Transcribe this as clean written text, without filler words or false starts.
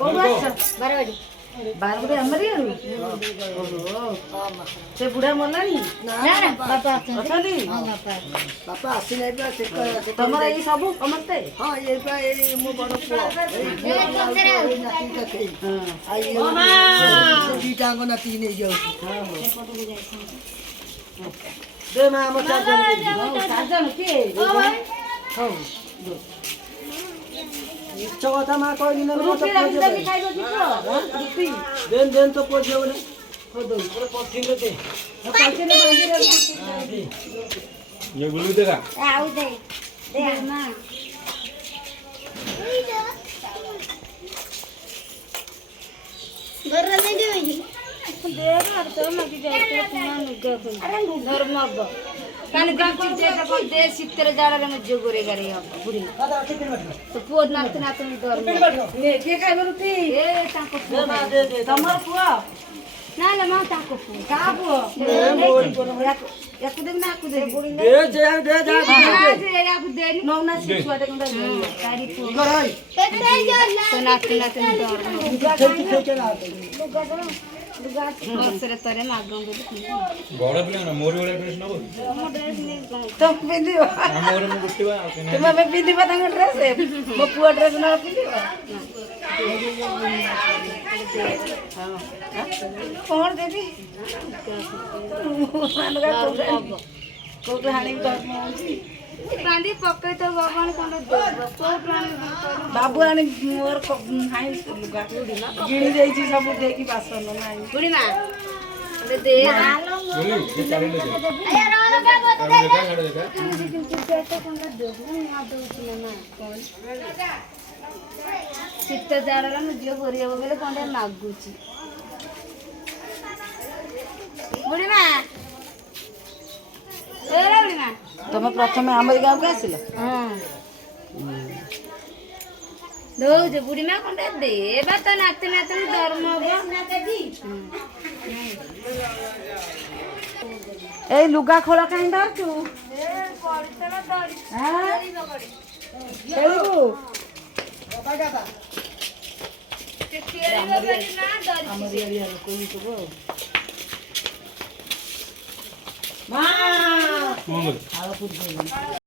बारवाड़ी बारबड़े हमरी से बुढ़ा मरलानी बापा अछली बापा आसी नहीं पा से तमरा ये सब समझते हां ये पा ए मो बड़ पुआ नाती का के आई दीटांग नाती नहीं जाऊ दे मां हम साजन के हो चौथा मां कोई नहीं रुपी रखते भी खाइबो किछो रुपी देन तो पोछे बोले हो दो पूरे पथिन दे पैसे ने बांधी ये गुल्लू देगा आउ दे ना बररा नहीं दे देगा तो मत जाते ना नुगा को अरे धर्म अब काने दिन चिंते को दे सित्तर जाड़ा रे मत जोगरे गरे अब बुढ़ी तो पुओ नात नात में धर्म ने के खाइबो रुपी ए ताको पुओ दे दे तमर पुआ ना ना मां ताको पुओ का पुआ याकु दे ना आकु दे बुढ़ी दे जा आज याकु दे नौना सिछुआ दे कंदा सारी पुओ कराई तो नात नात में धर्म खेचे ना बसरे तरे मागं बोली बड़ा पिला ना मोर वाला ड्रेस नबो मो ड्रेस नहीं तो पिंदियो हमर में गुट्टीबा तुम में पिंदिबा तांग ड्रेस मो पुआ ड्रेस ना पिंदिबा कौन देबी मानगा को हानि तो कांदी पक्के तो भगवान कोन देबो को प्राणी बाबू रानी मोर हाई लुगा गिणी जाईची सब देखी बासन नाही बुढ़ी मां दे दे बोली ये चाले ले अरे रोला का बोल दे देखा छाड़ देखा लेकिन तू कहते कोन देबो ना दो ना कौन सित्त जाडला मु जियो भरिया बेले कोन नागुची बुढ़ी मां ए बुढ़ी मां तुम प्रथम हमर गांव के आसिल हां दो जे बुढ़ी मां कोन दे बात नाते नाते धर्म हो ना कदी ए लुगा खोला काई धरचू ए पड़तला दरी हां खेलबू हमर एरिया कोई तो मां मोंगल आला पूछ